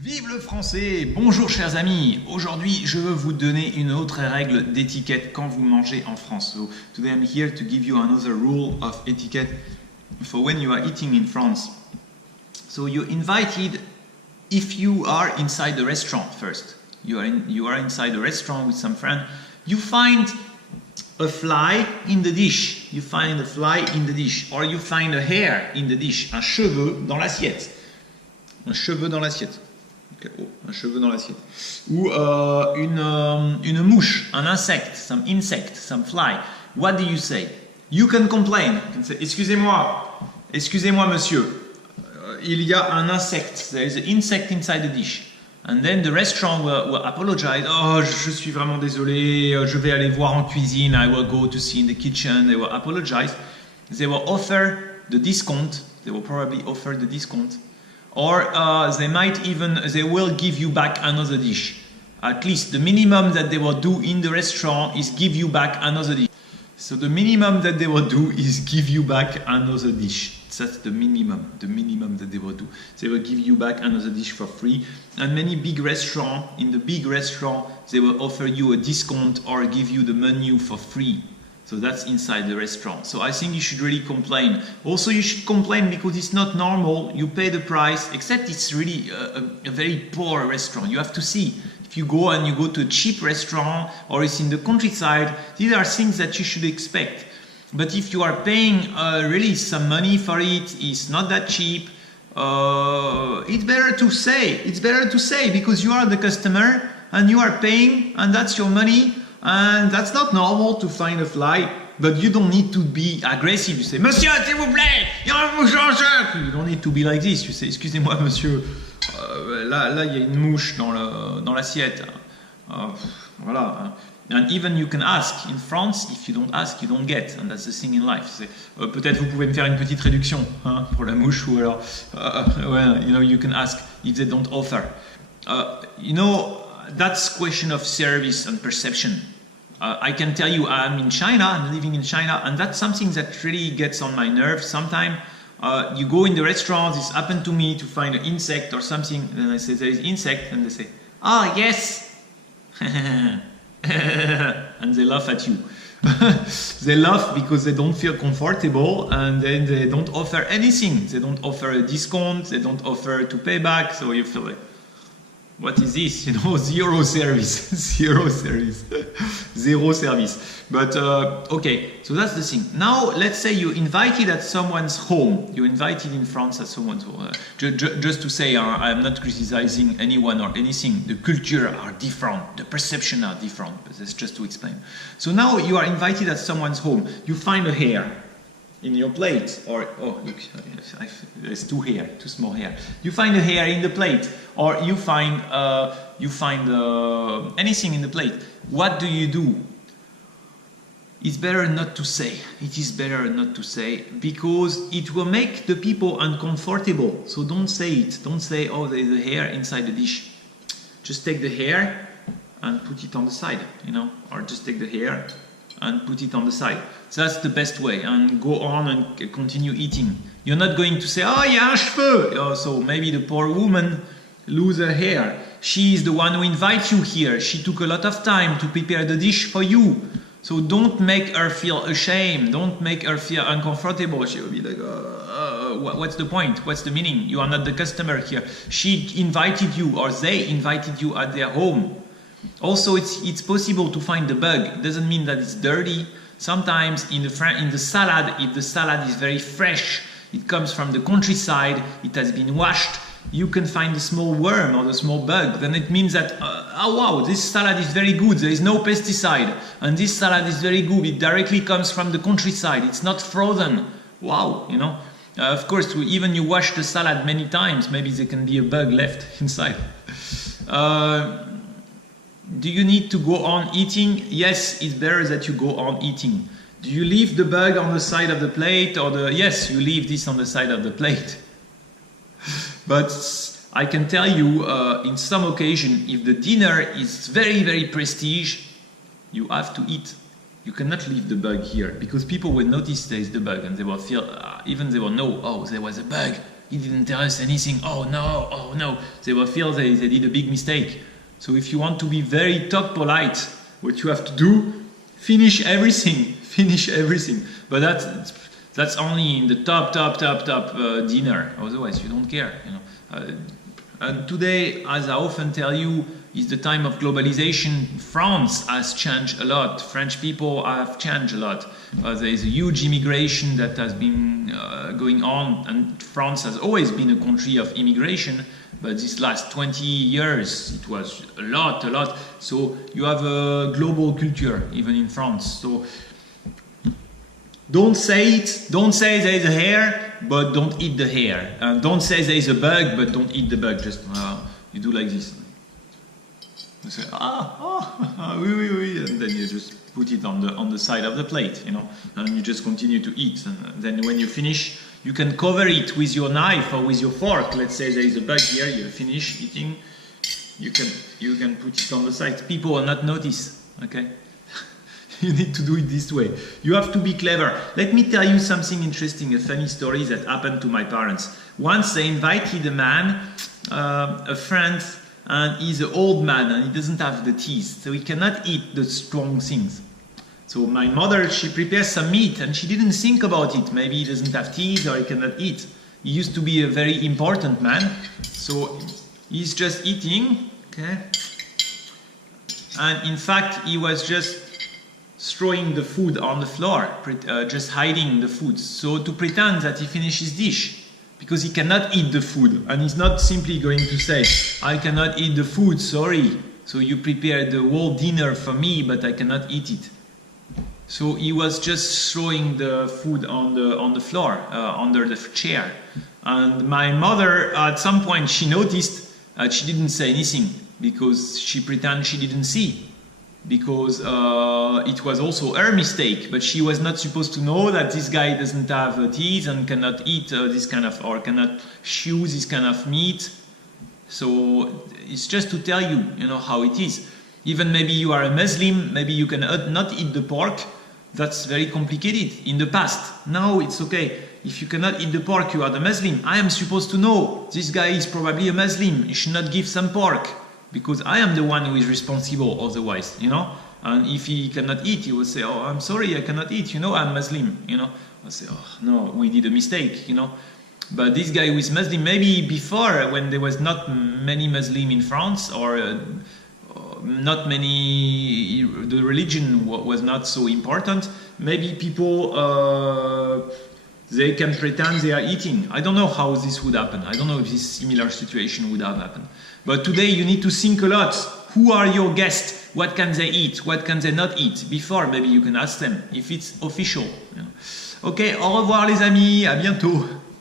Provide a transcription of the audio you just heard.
Vive le français! Bonjour chers amis! Aujourd'hui, je veux vous donner une autre règle d'étiquette quand vous mangez en France. So, today I'm here to give you another rule of etiquette for when you are eating in France. So you're invited if you are inside the restaurant first. You are inside a restaurant with some friend. You find a fly in the dish. You find a fly in the dish. Or you find a hair in the dish. Un cheveu dans l'assiette. Un cheveu dans l'assiette. Oh, un cheveu dans l'assiette. Ou une mouche, un insecte, some insect, some fly. What do you say? You can complain. You can say, excusez-moi monsieur, il y a un insecte. There is an insect inside the dish. And then the restaurant will apologize. Oh, je suis vraiment désolé. Je vais aller voir en cuisine. I will go to see in the kitchen. They will apologize. They will offer the discount. They will probably offer the discount. Or they will give you back another dish. At least the minimum that they will do in the restaurant is give you back another dish. So the minimum that they will do is give you back another dish. That's the minimum that they will do. They will give you back another dish for free. And many big restaurants, in the big restaurant, they will offer you a discount or give you the menu for free. So that's inside the restaurant. So I think you should really complain. Also, you should complain because it's not normal. You pay the price, except it's really a very poor restaurant. You have to see. If you go to a cheap restaurant or it's in the countryside, these are things that you should expect. But if you are paying really some money for it, it's not that cheap. It's better to say. It's better to say because you are the customer and you are paying and that's your money. And that's not normal to find a fly, but you don't need to be aggressive. You say, Monsieur, s'il vous plaît, il y a un mouche en jeu. You don't need to be like this. You say, excusez-moi, monsieur, là, il y a une mouche dans l'assiette. Voilà. And even you can ask. In France, if you don't ask, you don't get. And that's the thing in life. Peut-être vous pouvez me faire une petite réduction pour la mouche, ou alors, well, you can ask if they don't offer. That's question of service and perception. I can tell you I'm in China, I'm living in China, and that's something that really gets on my nerves. Sometimes you go in the restaurant, this happened to me to find an insect or something, and I say there is insect, and they say, ah, yes, and they laugh at you. They laugh because they don't feel comfortable, and then they don't offer anything. They don't offer a discount, they don't offer to pay back, so you feel like, what is this? Zero service. Zero service. Zero service. But, okay, so that's the thing. Now, let's say you're invited at someone's home. You're invited in France at someone's home. Just to say, I'm not criticizing anyone or anything. The culture are different. The perception are different. But that's just to explain. So now you are invited at someone's home. You find a hair in your plate, or look, there's two small hair. You find a hair in the plate, or you find anything in the plate. What do you do? It's better not to say. It is better not to say because it will make the people uncomfortable. So don't say it. Don't say, oh, there's a hair inside the dish. Just take the hair and put it on the side, or just take the hair and put it on the side. So that's the best way, and go on and continue eating. You're not going to say, oh, il y a un cheveu. So maybe the poor woman lose her hair. She is the one who invites you here. She took a lot of time to prepare the dish for you. So don't make her feel ashamed. Don't make her feel uncomfortable. She will be like, what's the point? What's the meaning? You are not the customer here. She invited you, or they invited you at their home. Also, it's possible to find the bug. It doesn't mean that it's dirty. Sometimes in the salad, if the salad is very fresh, it comes from the countryside, it has been washed, you can find the small worm or the small bug. Then it means that, oh wow, this salad is very good, there is no pesticide, and this salad is very good, it directly comes from the countryside, it's not frozen. Wow, Of course, even you wash the salad many times, maybe there can be a bug left inside. Do you need to go on eating? Yes, it's better that you go on eating. Do you leave the bug on the side of the plate? Yes, you leave this on the side of the plate. But I can tell you, in some occasion, if the dinner is very, very prestige, you have to eat. You cannot leave the bug here, because people will notice there is the bug, and they will feel, even they will know, oh, there was a bug. he didn't tell us anything. Oh no, they will feel they did a big mistake. So if you want to be very top polite, what you have to do, finish everything. But that's only in the top dinner. Otherwise, you don't care. And today, as I often tell you, is the time of globalization. France has changed a lot. French people have changed a lot. There is a huge immigration that has been going on, and France has always been a country of immigration. But these last 20 years, it was a lot. So you have a global culture, even in France. So don't say it. Don't say there is a hair, but don't eat the hair. And don't say there is a bug, but don't eat the bug. Just you do like this. You say oui, and then you just put it on the side of the plate, and you just continue to eat. And then when you finish, you can cover it with your knife or with your fork. Let's say there is a bug here. You finish eating. You can put it on the side. People will not notice. Okay. You need to do it this way. You have to be clever. Let me tell you something interesting, a funny story that happened to my parents. Once they invited a man, a friend, and he's an old man and he doesn't have the teeth, so he cannot eat the strong things. So my mother, she prepares some meat and she didn't think about it. Maybe he doesn't have teeth or he cannot eat. He used to be a very important man, so he's just eating, okay? And in fact, he was just throwing the food on the floor, just hiding the food, so to pretend that he finished his dish, because he cannot eat the food, and he's not simply going to say, I cannot eat the food, sorry, so you prepared the whole dinner for me, but I cannot eat it. So he was just throwing the food on the floor, under the chair, and my mother, at some point, she noticed, she didn't say anything, because she pretended she didn't see. Because it was also her mistake, but she was not supposed to know that this guy doesn't have teeth and cannot eat this kind of, or cannot chew this kind of meat. So it's just to tell you, how it is. Even maybe you are a Muslim, maybe you cannot not eat the pork. That's very complicated in the past. Now it's okay. If you cannot eat the pork, you are the Muslim. I am supposed to know this guy is probably a Muslim. You should not give some pork, because I am the one who is responsible otherwise, And if he cannot eat, he will say, oh, I'm sorry, I cannot eat, I'm Muslim, I say, oh, no, we did a mistake, But this guy who is Muslim, maybe before, when there was not many Muslim in France, or not many, the religion was not so important, maybe people, they can pretend they are eating. I don't know how this would happen. I don't know if this similar situation would have happened. But today you need to think a lot. Who are your guests? What can they eat? What can they not eat? Before, maybe you can ask them if it's official. Ok, au revoir les amis, à bientôt.